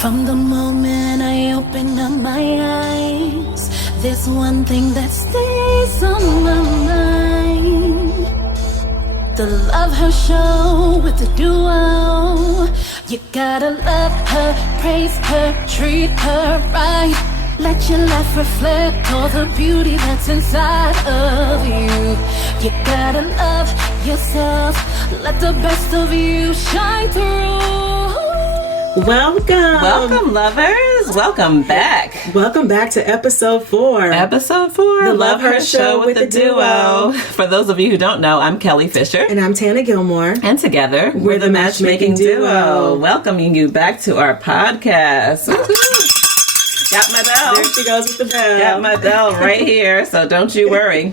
From the moment I open up my eyes, there's one thing that stays on my mind. The Love Her show with the duo. You gotta love her, praise her, treat her right. Let your life reflect all the beauty that's inside of you. You gotta love yourself. Let the best of you shine through. Welcome, lovers. Welcome back. Welcome back to episode 4. Episode 4, The Love Her show with the duo. For those of you who don't know, I'm Kelly Fisher. And I'm Tana Gilmore. And together, we're the Matchmaking duo. Welcoming you back to our podcast. Got my bell. There she goes with the bell. Got my bell right here, so don't you worry.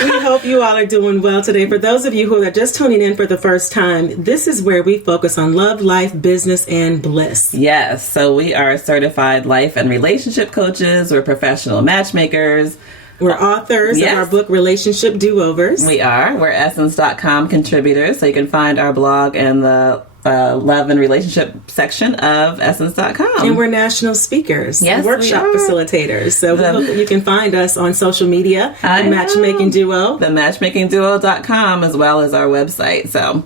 We hope you all are doing well today. For those of you who are just tuning in for the first time, this is where we focus on love, life, business, and bliss. Yes, so we are certified life and relationship coaches. We're professional matchmakers. We're authors of our book, Relationship Do-Overs. We are. We're Essence.com contributors, so you can find our blog in the love and relationship section of Essence.com. And we're national speakers, yes, workshop facilitators. So we hope that you can find us on social media, the Matchmaking Duo. The matchmakingduo.com, as well as our website. So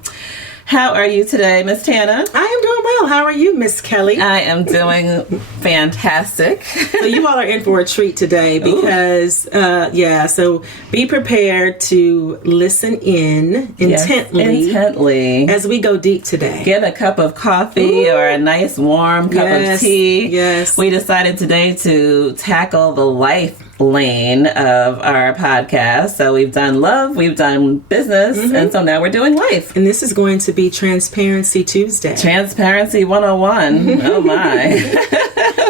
how are you today, Miss Tana? I am doing well. How are you, Miss Kelly? I am doing fantastic. So you all are in for a treat today because, so be prepared to listen in intently as we go deep today. Get a cup of coffee or a nice warm cup of tea. Yes. We decided today to tackle the life lane of our podcast. So we've done love, we've done business, and so now we're doing life. And this is going to be Transparency Tuesday. Transparency 101. Oh my.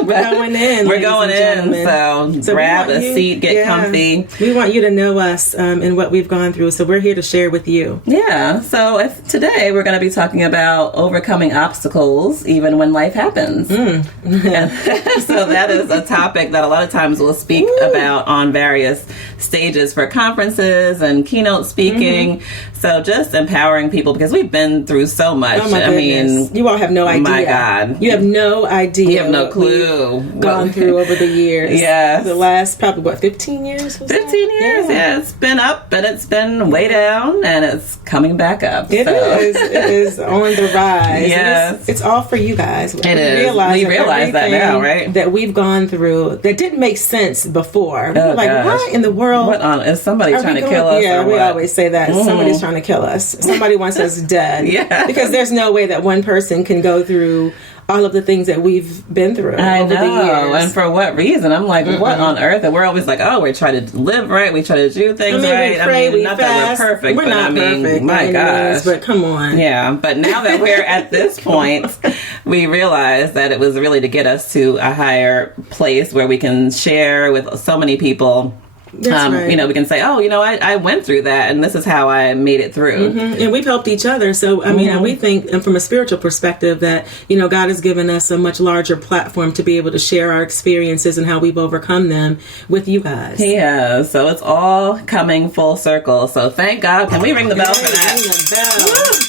We're going in. We're going in. So grab a seat, get comfy. We want you to know us and what we've gone through. So we're here to share with you. Yeah. So today we're going to be talking about overcoming obstacles even when life happens. So that is a topic that a lot of times we'll speak about on various stages for conferences and keynote speaking. So just empowering people because we've been through so much. Oh my goodness. You all have no idea. My God. You have no idea. You have no clue. Gone through over the years. Yes. The last probably 15 years? 15 years, yeah. It's been up and it's been way down and it's coming back up. It is on the rise. Yes. It's all for you guys. It is. We realize that now, right? That we've gone through that didn't make sense before. We were like, gosh. what in the world? Is somebody trying to kill us? Yeah, or we what? always say that. Somebody's trying to kill us. Somebody wants us dead. Yeah. Because there's no way that one person can go through all of the things that we've been through over the years. And for what reason? I'm like, what on earth? And we're always like, we're trying to live right. We try to do things right. We pray, we not fast. That we're perfect. We're not perfect. My gosh. But come on. Yeah. But now that we're at this point, we realize that it was really to get us to a higher place where we can share with so many people. That's right. We can say, I went through that and this is how I made it through. And we've helped each other. So, we think, and from a spiritual perspective, that, God has given us a much larger platform to be able to share our experiences and how we've overcome them with you guys. Yeah. So it's all coming full circle. So thank God. Can we ring the bell for that? Ring the bell.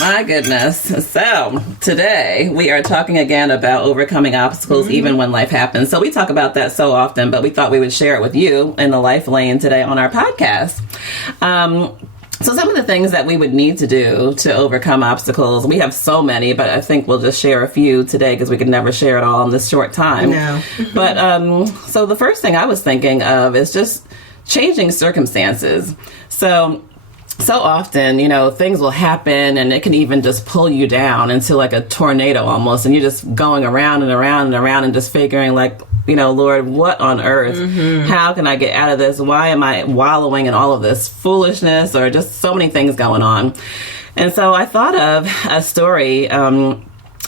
My goodness. So today we are talking again about overcoming obstacles even when life happens. So we talk about that so often, but we thought we would share it with you in the life lane today on our podcast. So some of the things that we would need to do to overcome obstacles, we have so many, but I think we'll just share a few today because we could never share it all in this short time. No. But so the first thing I was thinking of is just changing circumstances. So often, things will happen and it can even just pull you down into like a tornado almost. And you're just going around and around and around and just figuring like, Lord, what on earth? How can I get out of this? Why am I wallowing in all of this foolishness or just so many things going on? And so I thought of a story. I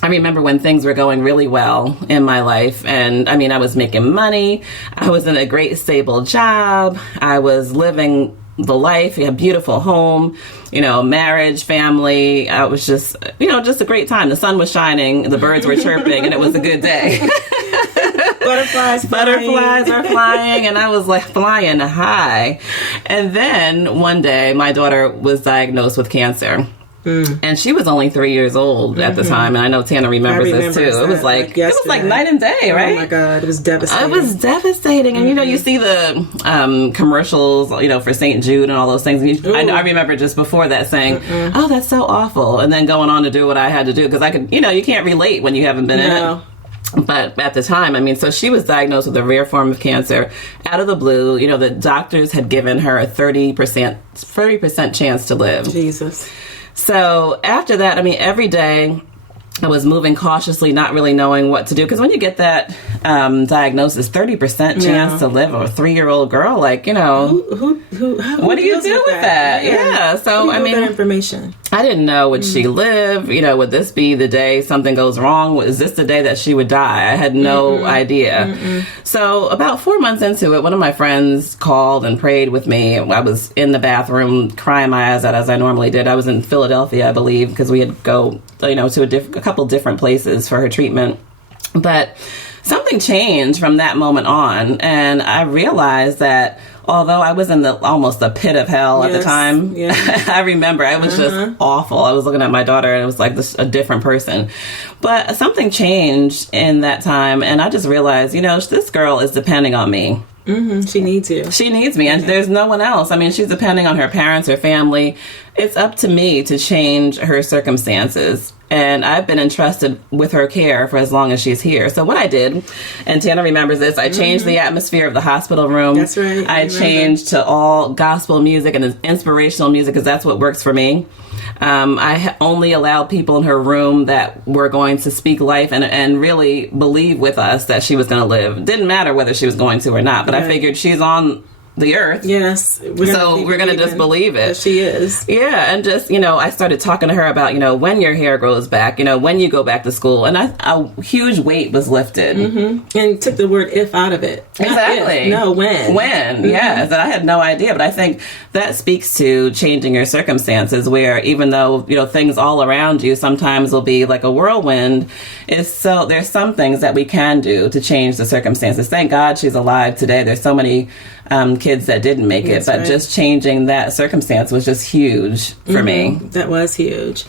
remember when things were going really well in my life and I was making money. I was in a great stable job. I was living the life, a beautiful home, marriage, family. I was just, just a great time. The sun was shining, the birds were chirping, and it was a good day. Butterflies are flying, and I was like flying high. And then one day, my daughter was diagnosed with cancer. And she was only 3 years old at the time, and I know Tana remembers this too. It was like night and day, right? Oh my God, it was devastating. It was devastating, and you see the commercials, for St. Jude and all those things. And I remember just before that saying, "Oh, that's so awful," and then going on to do what I had to do because I could, you can't relate when you haven't been in it. But at the time, so she was diagnosed with a rare form of cancer out of the blue. The doctors had given her a 30% chance to live. Jesus. So after that, every day I was moving cautiously, not really knowing what to do. Because when you get that diagnosis, 30% chance to live, or a 3-year-old girl, what do you do with that? Yeah. So, that information. I didn't know, would she live? Would this be the day something goes wrong? Is this the day that she would die? I had no idea. So about 4 months into it, one of my friends called and prayed with me. I was in the bathroom crying my eyes out as I normally did. I was in Philadelphia, I believe, because we had go, to a couple different places for her treatment. But something changed from that moment on, and I realized that although I was in almost the pit of hell at the time, I remember I was just awful. I was looking at my daughter and it was like a different person. But something changed in that time, and I just realized, this girl is depending on me. She needs you. She needs me, and there's no one else. She's depending on her parents, her family. It's up to me to change her circumstances. And I've been entrusted with her care for as long as she's here. So what I did, and Tana remembers this, I changed the atmosphere of the hospital room. That's right. I changed to all gospel music and inspirational music because that's what works for me. I only allowed people in her room that were going to speak life and really believe with us that she was going to live. Didn't matter whether she was going to or not, but I figured she's on the earth. Yes. We're going to just believe it. That she is. Yeah. And just, I started talking to her about, when your hair grows back, when you go back to school. And a huge weight was lifted. And took the word if out of it. Exactly. No, when. When, yes. And I had no idea. But I think that speaks to changing your circumstances where even though, things all around you sometimes will be like a whirlwind, there's some things that we can do to change the circumstances. Thank God she's alive today. There's so many kids that didn't make it, but just changing that circumstance was just huge for me. That was huge.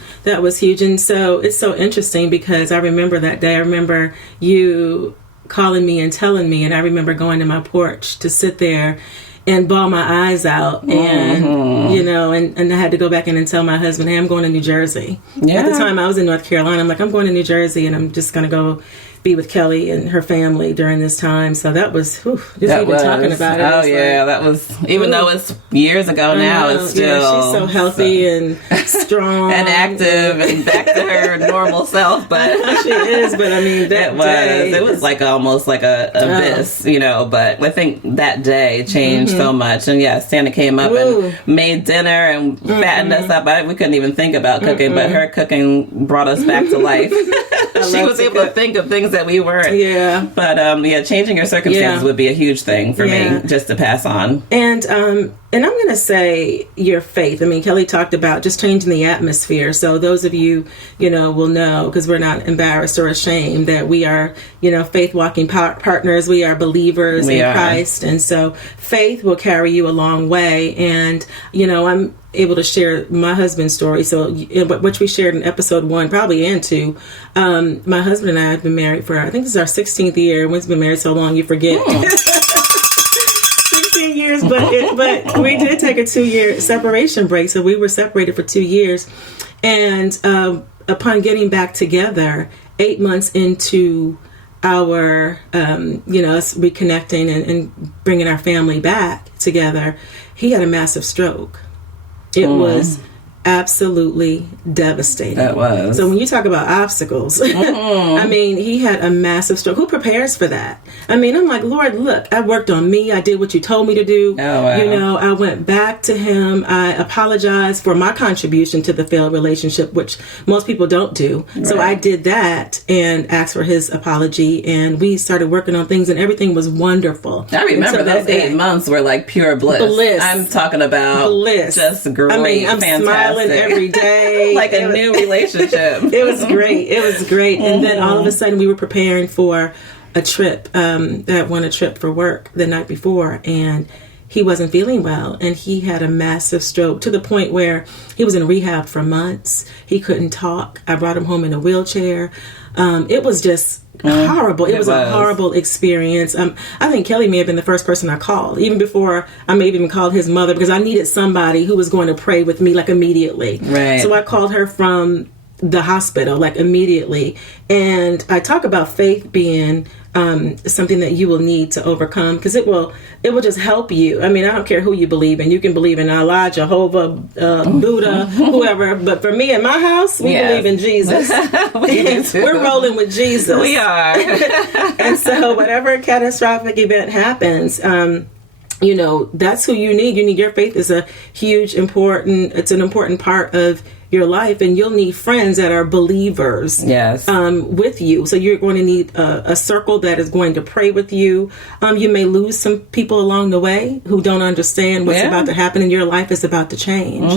And so it's so interesting because I remember that day. I remember you calling me and telling me, and I remember going to my porch to sit there and bawl my eyes out, and and I had to go back in and tell my husband, hey, I'm going to New Jersey. At the time I was in North Carolina. I'm like, I'm going to New Jersey and I'm just going to go be with Kelly and her family during this time. So that was talking about it. Oh yeah, that was, even though it's years ago now, it's still she's so healthy and strong and active and back to her normal self. But she is. But it was like almost like a abyss, But I think that day changed so much. And Santa came up and made dinner and fattened us up. We couldn't even think about cooking, but her cooking brought us back to life. She was able to think of things that we weren't. Yeah. But changing your circumstances would be a huge thing for me just to pass on. And I'm going to say your faith. Kelly talked about just changing the atmosphere. So those of you, will know, because we're not embarrassed or ashamed, that we are, faith walking partners. We are believers in Christ. And so faith will carry you a long way. And, I'm able to share my husband's story. So, which we shared in episode 1, probably and 2. My husband and I have been married for, I think this is our 16th year. We've been married so long, you forget. 16 years, but we did take a 2-year separation break. So we were separated for 2 years. And upon getting back together, 8 months into our, us reconnecting and bringing our family back together, he had a massive stroke. It was absolutely devastating. That was. So when you talk about obstacles, he had a massive stroke. Who prepares for that? I'm like, Lord, look, I worked on me. I did what you told me to do. Oh, wow. I went back to him. I apologized for my contribution to the failed relationship, which most people don't do. Right. So I did that and asked for his apology, and we started working on things, and everything was wonderful. I remember those 8 months were like pure bliss. I'm talking about bliss. Just great, I'm fantastic. Smiling every day. Like a new relationship. It was great. And then all of a sudden we were preparing for a trip. I won a trip for work the night before, and he wasn't feeling well, and he had a massive stroke to the point where he was in rehab for months. He couldn't talk. I brought him home in a wheelchair. It was just horrible. It was a horrible experience. I think Kelly may have been the first person I called, even before I may have even called his mother, because I needed somebody who was going to pray with me, like, immediately. Right. So I called her from the hospital, like, immediately. And I talk about faith being something that you will need to overcome, because it will just help you. I mean, I don't care who you believe in. You can believe in Allah, Jehovah, Buddha, whoever. But for me and my house, we believe in Jesus. We're rolling with Jesus. We are. And so whatever catastrophic event happens, that's who you need. Your faith is an important part of your life, and you'll need friends that are believers with you. So you're going to need a circle that is going to pray with you. You may lose some people along the way who don't understand what's about to happen, and your life is about to change.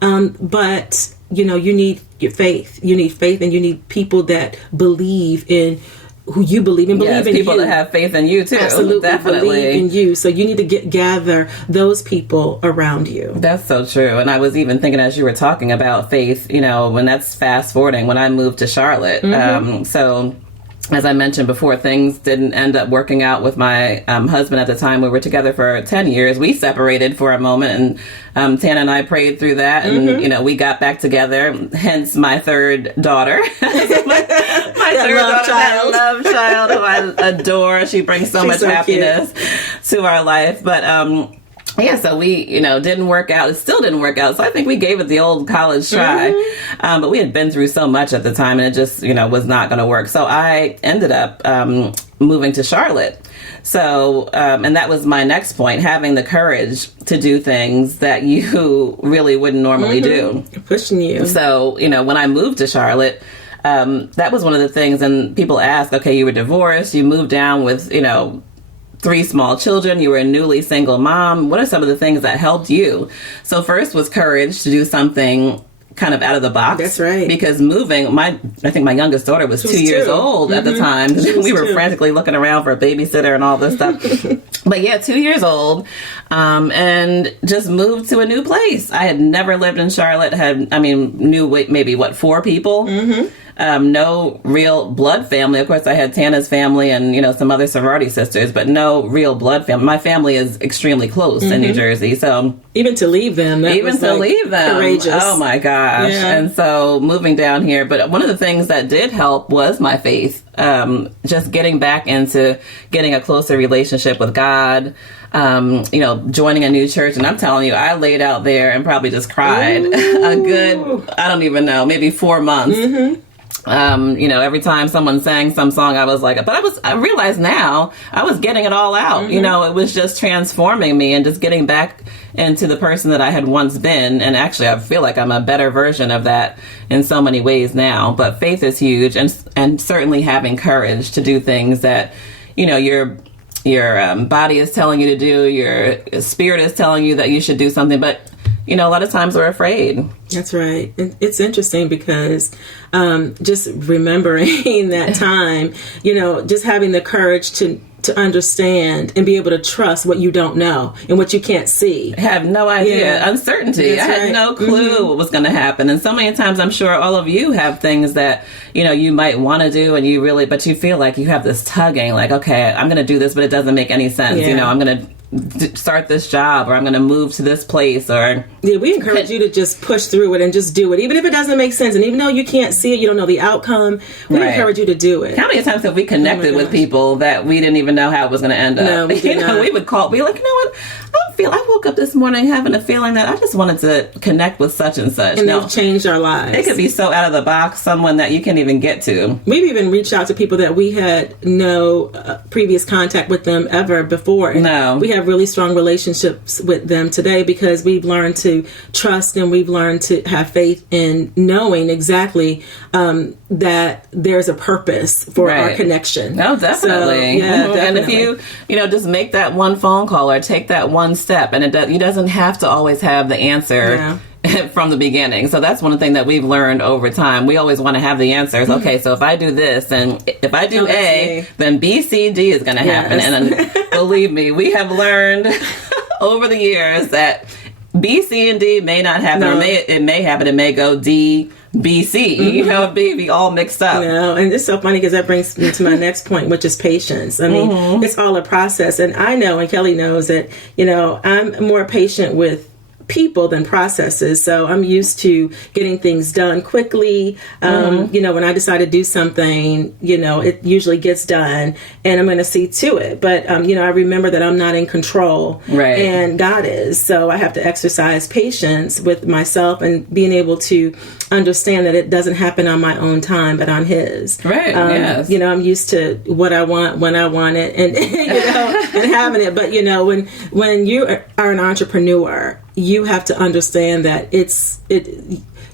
But you need your faith. You need faith, and you need people that believe in who you believe in. Believe in people you. that have faith in you too. Absolutely, definitely believe in you. So you need to gather those people around you. That's so true. And I was even thinking, as you were talking about faith, when that's fast forwarding, when I moved to Charlotte. So as I mentioned before, things didn't end up working out with my husband at the time. We were together for 10 years. We separated for a moment, and Tana and I prayed through that, and we got back together. Hence my third daughter, my third daughter, that love child who I adore. She brings so much happiness to our life. But so we, didn't work out. It still didn't work out. So I think we gave it the old college try. But we had been through so much at the time, and it just, was not going to work. So I ended up moving to Charlotte. So, and that was my next point, having the courage to do things that you really wouldn't normally do. Pushing you. So, when I moved to Charlotte, that was one of the things, and people ask, okay, you were divorced, you moved down with, 3 small children, you were a newly single mom. What are some of the things that helped you? So first was courage to do something kind of out of the box. That's right. Because moving, I think my youngest daughter was 2 years old at the time. We were frantically looking around for a babysitter and all this stuff. But 2 years old, and just moved to a new place. I had never lived in Charlotte, knew maybe 4 people. No real blood family. Of course, I had Tana's family and, some other sorority sisters, but no real blood family. My family is extremely close in New Jersey. So even to leave them, courageous. Oh my gosh. Yeah. And so moving down here, but one of the things that did help was my faith. Just getting back into getting a closer relationship with God. Joining a new church. And I'm telling you, I laid out there and probably just cried a good, I don't even know, maybe 4 months. Every time someone sang some song, I was like, but I realized now I was getting it all out. It was just transforming me and just getting back into the person that I had once been. And actually, I feel like I'm a better version of that in so many ways now. But faith is huge, and certainly having courage to do things that, your body is telling you to do, your spirit is telling you that you should do something, but a lot of times we're afraid. That's right. It's interesting because just remembering that time, just having the courage to understand and be able to trust what you don't know and what you can't see. I have no idea. Yeah. Uncertainty. I had no clue what was going to happen. And so many times I'm sure all of you have things that, you might want to do and but you feel like you have this tugging, like, okay, I'm going to do this, but it doesn't make any sense. Yeah. I'm going to start this job, or I'm going to move to this place, or we encourage you to just push through it and just do it, even if it doesn't make sense, and even though you can't see it, you don't know the outcome. We encourage you to do it. How many times have we connected with people that we didn't even know how it was going to end up? No, we did not. We would call, be like, what? I woke up this morning having a feeling that I just wanted to connect with such and such. And they've changed our lives. It could be so out of the box, someone that you can't even get to. We've even reached out to people that we had no previous contact with them ever before. And we have really strong relationships with them today because we've learned to trust and we've learned to have faith in knowing exactly that there's a purpose for our connection. No, definitely. So, definitely. And if you, just make that one phone call or take that one step, and it doesn't have to always have the answer from the beginning. So that's one thing that we've learned over time. We always want to have the answers. Okay, so if I do this, and if I do A, then B, C, D is going to happen. And believe me, we have learned over the years that B, C, and D may not happen, or it may happen. It may go D, B, C. You know, be all mixed up. And it's so funny because that brings me to my next point, which is patience. I mean, it's all a process, and I know, and Kelly knows that. You know, I'm more patient with people than processes, so I'm used to getting things done quickly. You know, when I decide to do something, you know, it usually gets done, and I'm going to see to it. But you know, I remember that I'm not in control, right? And God is. So I have to exercise patience with myself and being able to understand that it doesn't happen on my own time, but on His. Right. Yes. You know, I'm used to what I want when I want it, and you know, and having it. But you know, when you are an entrepreneur, you have to understand that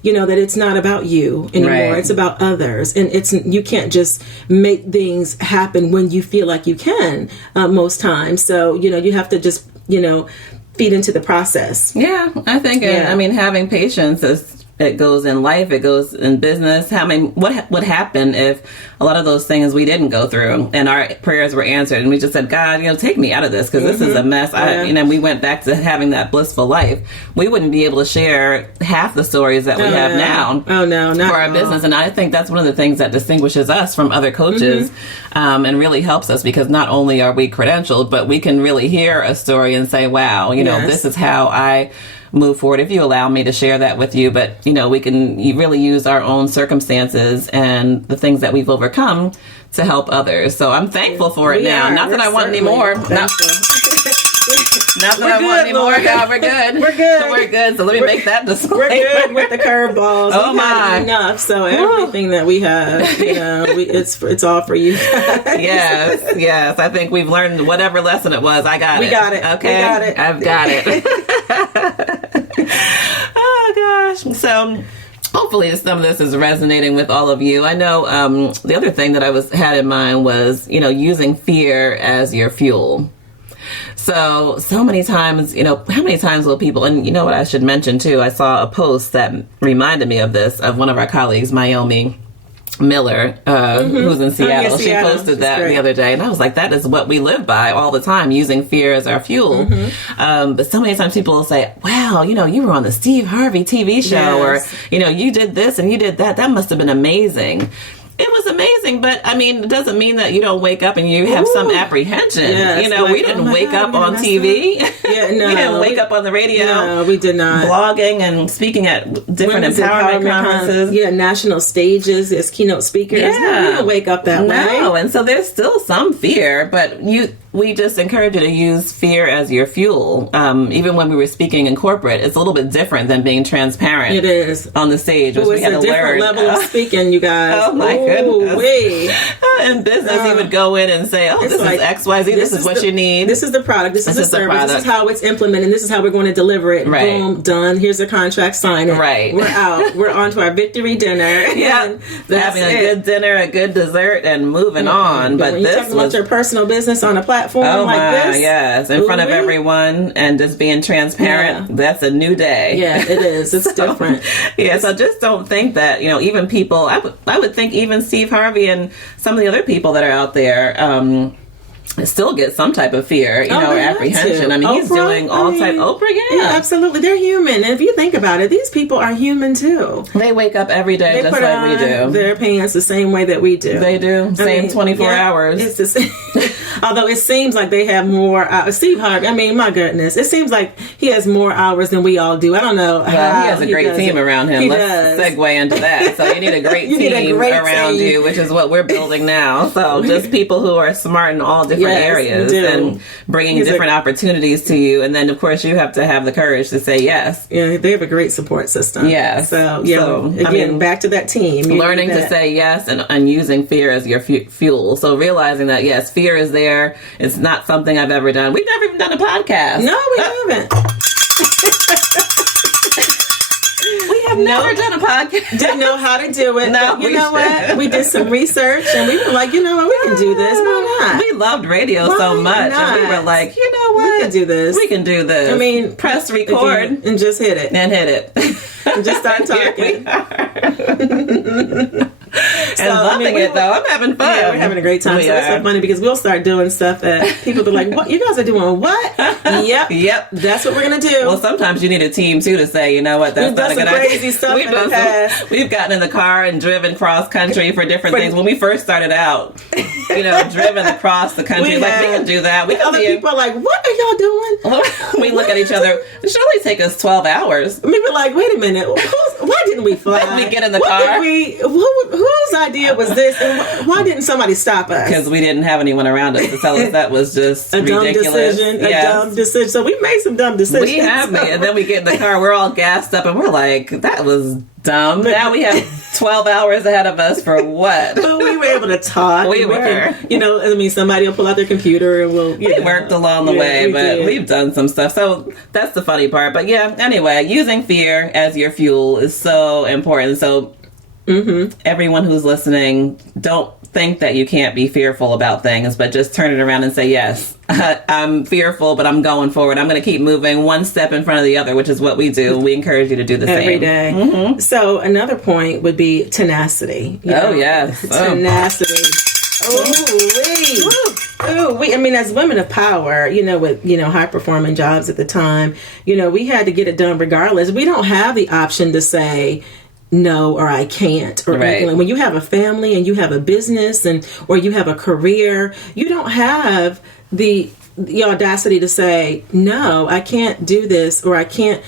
you know, that it's not about you anymore. Right. It's about others, and you can't just make things happen when you feel like you can most times. So you know, you have to just, you know, feed into the process. Yeah, I think. I mean, having patience is. It goes in life, it goes in business. What would happen if a lot of those things we didn't go through and our prayers were answered and we just said, God, you know, take me out of this because this is a mess. You know, we went back to having that blissful life. We wouldn't be able to share half the stories that we have now for our business. And I think that's one of the things that distinguishes us from other coaches and really helps us, because not only are we credentialed, but we can really hear a story and say, wow, you know, this is how I move forward, if you allow me to share that with you. But you know, we can really use our own circumstances and the things that we've overcome to help others. So I'm thankful for it now. Not that I want any more. Not that I want any more. God, we're good. We're good. We're good. So let me make that disclaimer. We're good with the curveballs. Oh my! Enough. So everything that we have, you know, it's all for you guys. Yes. I think we've learned whatever lesson it was. I got it. We got it. Okay. We got it. I've got it. Oh gosh. So hopefully some of this is resonating with all of you. I know the other thing that I had in mind was, you know, using fear as your fuel. So many times, you know, how many times will people, and you know what I should mention too, I saw a post that reminded me of this, of one of our colleagues, Naomi Miller, who's in Seattle. She posted that the other day, and I was like, that is what we live by all the time, using fear as our fuel. But so many times people will say, wow, you know, you were on the Steve Harvey TV show, or, you know, you did this and you did that. That must have been amazing. It was amazing, but I mean, it doesn't mean that you don't wake up and you have some apprehension. You know, we didn't wake up on TV. Yeah, no. We didn't wake up on the radio. No, we did not. Blogging and speaking at different empowerment conferences. National stages as keynote speakers. Yeah. No, we didn't wake up that way. No, and so there's still some fear, but we just encourage you to use fear as your fuel. Even when we were speaking in corporate, it's a little bit different than being transparent. It is. On the stage, which we had to learn. It's a different level of speaking, you guys. Oh my goodness. In business, you would go in and say, oh, this is XYZ, this is what you need. This is the product, this is the service, this is how it's implemented, this is how we're going to deliver it. Right. Boom, done. Here's the contract, sign it. Right. We're out. We're on to our victory dinner. Yeah. Having a good dinner, a good dessert, and moving on. But when this talking about your personal business on a platform like this. Yes, in front of everyone and just being transparent, that's a new day. Yeah, it is. It's different. Yeah, so just don't think that, you know, even people, I would think even Steve Harvey and some of the other people that are out there still get some type of fear, you know, or apprehension. I mean, he's doing all type. Oprah, yeah, absolutely. They're human, and if you think about it, these people are human too. They wake up every day just like we do. Their pants the same way that we do. They do. Same 24 hours. It's the same. Although it seems like they have more. Steve Harvey, I mean, my goodness, it seems like he has more hours than we all do. I don't know. Well, he has a great team around him. Let's segue into that. So you need a great team around you, which is what we're building now. So just people who are smart in all different areas and bringing different opportunities to you. And then, of course, you have to have the courage to say yes. Yeah, they have a great support system. Yeah. So, again, I mean, back to that team. Learning to say yes and using fear as your fuel. So realizing that, yes, fear is there. It's not something I've ever done. We've never even done a podcast. No, we haven't. We have never done a podcast. Didn't know how to do it. No, you know what? We did some research and we were like, you know what? We can do this. Why not? We loved radio so much. And we were like, you know what? We can do this. We can do this. I mean, press record and just hit it. And hit it. And just start talking. Here we are. loving it though. I'm having fun. Yeah, we're having a great time. We so it's so are. funny because we'll start doing stuff that people are like, "What? You guys are doing what?" Yep. That's what we're gonna do. Well, sometimes you need a team too to say, you know what, that's not a good idea. Crazy stuff in the past. We've gotten in the car and driven cross country for different things. When we first started out, driven across the country, we can do that. We other people are like, "What are y'all doing?" We look at each other. It should only take us 12 hours. We were like, "Wait a minute, why didn't we fly? We get in the car. Whose idea was this? And why didn't somebody stop us? Because we didn't have anyone around us to tell us that was just a ridiculous. dumb decision. So we made some dumb decisions. We have made, and then we get in the car. We're all gassed up, and we're like, "That was dumb." Now we have 12 hours ahead of us for what? But we were able to talk. We were. Somebody will pull out their computer and we worked along the way, but we've done some stuff. So that's the funny part. But yeah, anyway, using fear as your fuel is so important. So everyone who's listening, don't think that you can't be fearful about things, but just turn it around and say, yes, I'm fearful, but I'm going forward. I'm going to keep moving one step in front of the other, which is what we do. We encourage you to do the same. Every day. Mm-hmm. So another point would be tenacity. Yes. Tenacity. As women of power, with, high performing jobs at the time, we had to get it done regardless. We don't have the option to say, no, or I can't, or anything. When you have a family and you have a business or you have a career, you don't have the audacity to say, no, I can't do this, or I can't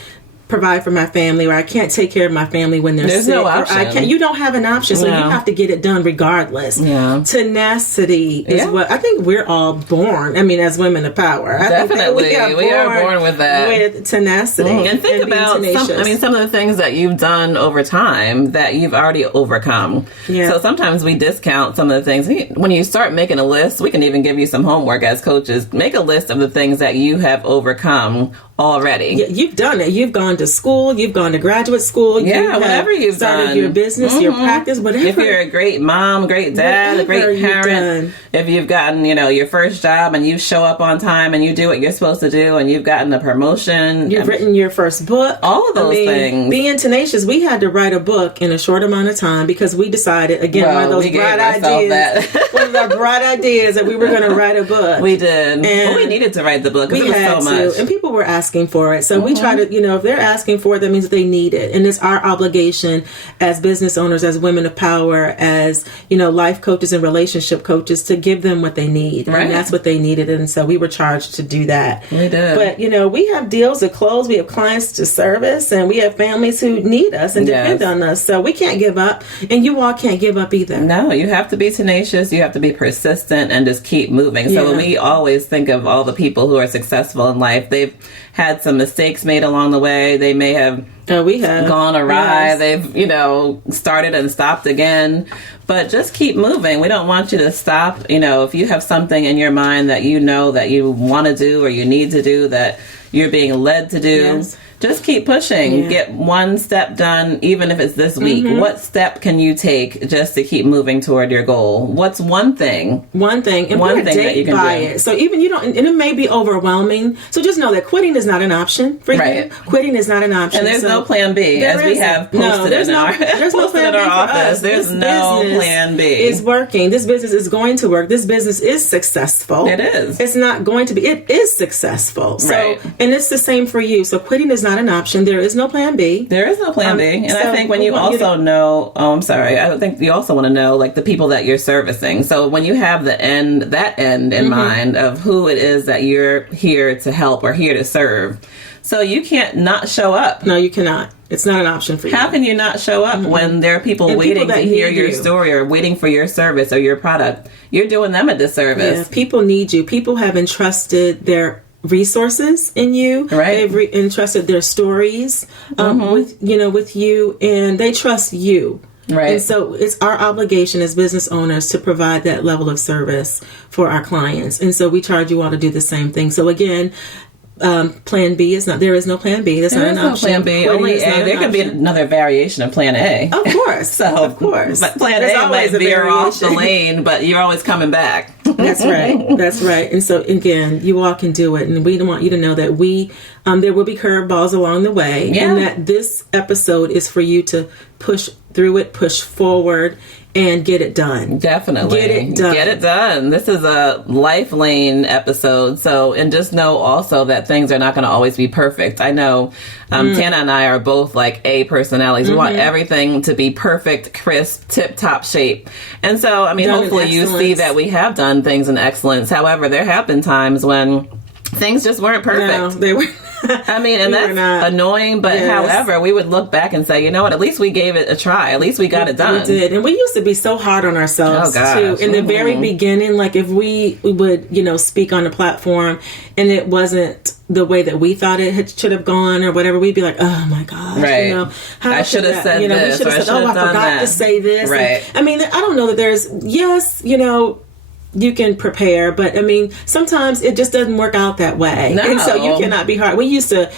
provide for my family, or I can't take care of my family when there's sick. No option. You don't have an option, so you have to get it done regardless. Yeah. Tenacity is what I think we're all born. as women of power. Definitely. We are born with that. With tenacity. And think about some of the things that you've done over time that you've already overcome. Yeah. So sometimes we discount some of the things. When you start making a list, we can even give you some homework as coaches. Make a list of the things that you have overcome already. Yeah, you've done it. You've gone to school. You've gone to graduate school. Whatever you've started done. Your business, your practice, whatever. If you're a great mom, great dad, a great parent, if you've gotten, your first job and you show up on time and you do what you're supposed to do and you've gotten a promotion. You've written your first book. All of those things. Being tenacious, we had to write a book in a short amount of time because we decided, again, one of those bright ideas. One of our bright ideas that we were going to write a book. We did. And we needed to write the book because it was so much. And people were asking for it. So we try to, if they're asking for it, that means that they need it. And it's our obligation as business owners, as women of power, as, life coaches and relationship coaches to give them what they need. Right. And that's what they needed. And so we were charged to do that. We did. But, we have deals to close. We have clients to service. And we have families who need us and depend on us. So we can't give up. And you all can't give up either. No, you have to be tenacious. You have to be persistent and just keep moving. So when we always think of all the people who are successful in life, they've had some mistakes made along the way. They may have gone awry. Yes. They've, started and stopped again. But just keep moving. We don't want you to stop. If you have something in your mind that that you want to do or you need to do, that you're being led to do, just keep pushing. Get one step done, even if it's this week. What step can you take just to keep moving toward your goal? What's one thing? And one thing that you can do. It. So even and it may be overwhelming. So just know that quitting is not an option for you. Quitting is not an option. And there's no plan B, as we have posted in our office. There's no plan B. It's working. This business is going to work. This business is successful. It is. It's not going to be. It is successful. So, and it's the same for you. So quitting is not an option. There is no plan B. There is no plan B. And I think when you also know, I think you also want to know the people that you're servicing. So when you have that end in mind of who it is that you're here to help or here to serve. So you can't not show up. No, you cannot. It's not an option for you. How can you not show up when there are people waiting to hear your story or waiting for your service or your product? You're doing them a disservice. Yeah, people need you. People have entrusted their resources in you. Right. They've entrusted their stories with you, and they trust you. Right. And so it's our obligation as business owners to provide that level of service for our clients. And so we charge you all to do the same thing. So again, plan B is not. There is no plan B. That's not an option. Plan B. Only A. There could be another variation of Plan A. Of course. Of course. But Plan A might veer off the lane, but you're always coming back. That's right. That's right. And so again, you all can do it, and we want you to know that there will be curveballs along the way, and that this episode is for you to push through it, push forward, and get it done. Definitely. Get it done. Get it done. This is a life lane episode. So, and just know also that things are not going to always be perfect. I know Tana and I are both like A personalities. We want everything to be perfect, crisp, tip-top shape. And so, I mean, Done in hopefully you excellence. see that we have done things in excellence. However, there have been times when things just weren't perfect. No, they were. I mean, and We were that's not. annoying, but Yes. however, we would look back and say, you know what, at least we gave it a try. At least we got it done. We did. And we used to be so hard on ourselves, Oh, gosh. too. In the very beginning, like if we would, speak on the platform and it wasn't the way that we thought should have gone or whatever, we'd be like, oh my gosh, Right. how I should have that- said we this, should or I have said, should oh, I have done forgot that. to say this. Right. And, I mean, I don't know that there's, yes, you can prepare, but I mean, sometimes it just doesn't work out that way. No. And so you cannot be hard. We used to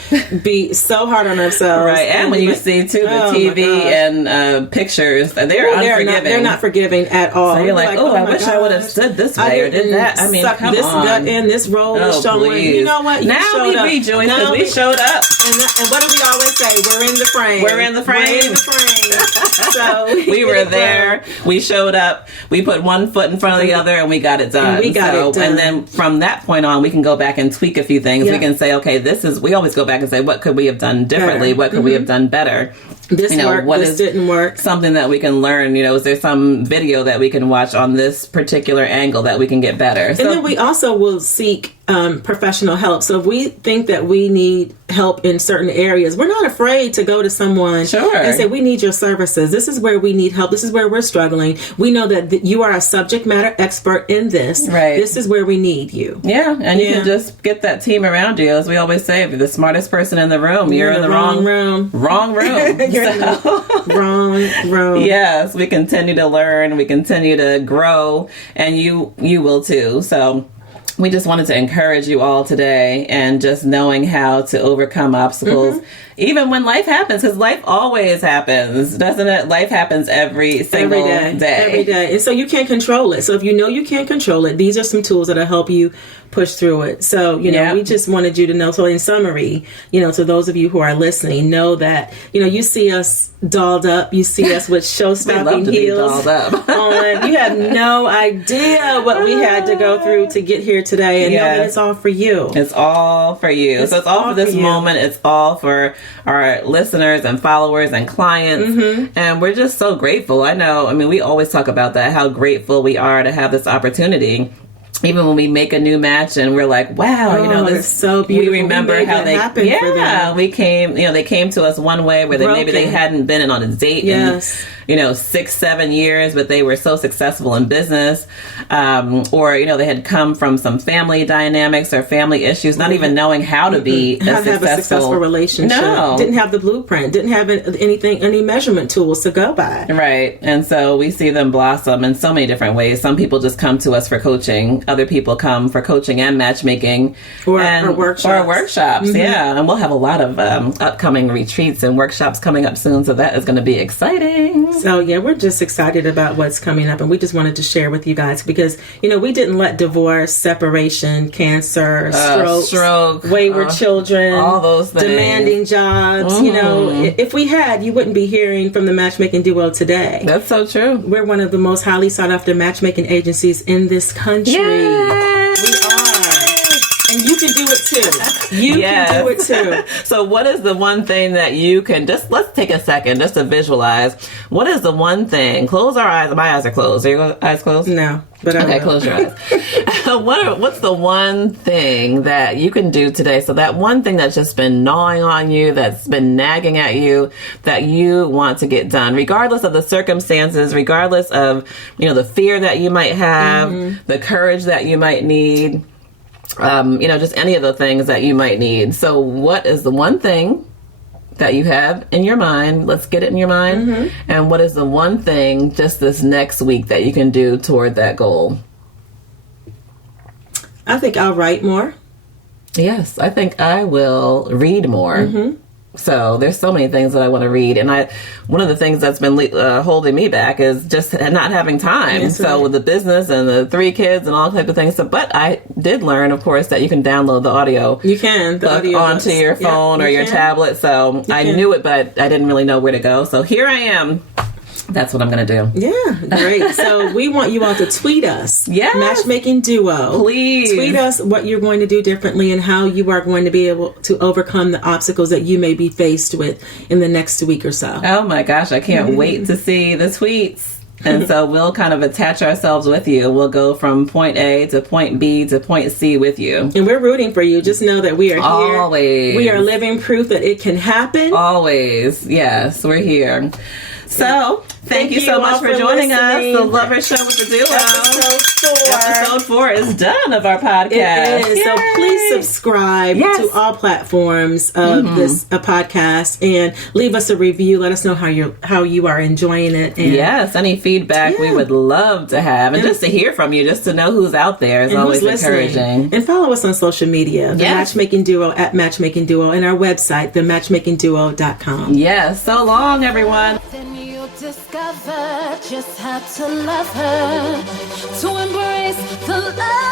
be so hard on ourselves. Right, and when be you like, see too the oh my TV gosh. and pictures, they're unforgiving. They're not forgiving at all. So you're like, oh, I my wish I would have gosh, stood this I way or did didn't that. I mean, suck come this on. gut in, this role is Oh, showing. please. You know what? You Now showed we up. rejoice Now because we showed up. And what do we always say? We're in the frame. We're in the frame. We're in the frame. So We get were it there. done. We showed up. We put one foot in front of the other, and we got it done. And we got it done. And then from that point on, we can go back and tweak a few things. Yeah. We can say, okay, we always go back and say, what could we have done differently? Better. What could we have done better? This worked. What This is didn't work. something that we can learn? Is there some video that we can watch on this particular angle that we can get better? And then we also will seek professional help. So if we think that we need help in certain areas, we're not afraid to go to someone Sure. and say, we need your services. This is where we need help. This is where we're struggling. We know that you are a subject matter expert in this. Right. This is where we need you. Yeah, and you Yeah. can just get that team around you. As we always say, if you're the smartest person in the room, you're in the wrong room. Wrong room. You're in the wrong room. Yes, we continue to learn, we continue to grow, and you will too. So we just wanted to encourage you all today, and just knowing how to overcome obstacles, even when life happens, because life always happens, doesn't it? Life happens every single day. Every day. And so you can't control it. So if you know you can't control it, these are some tools that'll help you push through it. So, Yep. we just wanted you to know. So in summary, to those of you who are listening, know that, you see us dolled up. You see us with We love show-stopping to be heels dolled up. on. You have no idea what we had to go through to get here today. And know that Yes. it's all for you. It's all for you. So it's all for this you. moment. It's all for our listeners and followers and clients. And we're just so grateful. We always talk about that, how grateful we are to have this opportunity. Even when we make a new match and we're like, wow, this it's so beautiful. We remember We made how that they happen for them. we came, they came to us one way where maybe they Broken. hadn't been on a date Yes. in 6-7 years, but they were so successful in business, or they had come from some family dynamics or family issues, not even knowing how to be Have a successful relationship. No. Didn't have the blueprint. Didn't have any measurement tools to go by. Right. And so we see them blossom in so many different ways. Some people just come to us for coaching. Other people come for coaching and matchmaking. Or workshops. Yeah. And we'll have a lot of upcoming retreats and workshops coming up soon. So that is going to be exciting. So, yeah, we're just excited about what's coming up. And we just wanted to share with you guys because, we didn't let divorce, separation, cancer, stroke, wayward children, all those things. demanding jobs. If we had, you wouldn't be hearing from the matchmaking duo today. That's so true. We're one of the most highly sought after matchmaking agencies in this country. Yay! We are. And you can do it too. You can do it too. So what is the one thing that you can let's take a second just to visualize. What is the one thing? Close our eyes. My eyes are closed. Are your eyes closed? No. But Okay, close your eyes. What's the one thing that you can do today? So that one thing that's just been gnawing on you, that's been nagging at you, that you want to get done, regardless of the circumstances, regardless of, the fear that you might have, the courage that you might need, just any of the things that you might need. So what is the one thing that you have in your mind? Let's get it in your mind. And what is the one thing just this next week that you can do toward that goal? I think I'll write more. Yes, I think I will read more. So there's so many things that I want to read, and one of the things that's been holding me back is just not having time. Yes, so right. with the business and the 3 kids and all type of things. So, but I did learn, of course, that you can download the audio. You can the audio onto books. your phone Yeah, or you your can. tablet. So I can. knew it, but I didn't really know where to go. So here I am. That's what I'm going to do. Yeah, great. So we want you all to tweet us. Yes. Matchmaking Duo. Please. Tweet us what you're going to do differently and how you are going to be able to overcome the obstacles that you may be faced with in the next week or so. Oh my gosh, I can't wait to see the tweets. And so we'll kind of attach ourselves with you. We'll go from point A to point B to point C with you. And we're rooting for you. Just know that we are here. Always. We are living proof that it can happen. Always. Yes, we're here. So, thank you so much for joining us. The LovHER Show with the Duo. Episode 4 is done of our podcast. It is. Yay. So please subscribe to all platforms of this podcast and leave us a review. Let us know how you are enjoying it. And yes, any feedback we would love to have. And just to hear from you, just to know who's out there is always encouraging. And follow us on social media. The Matchmaking Duo at Matchmaking Duo, and our website, thematchmakingduo.com. Yes, so long, everyone. Discover just how to love her, to embrace the love.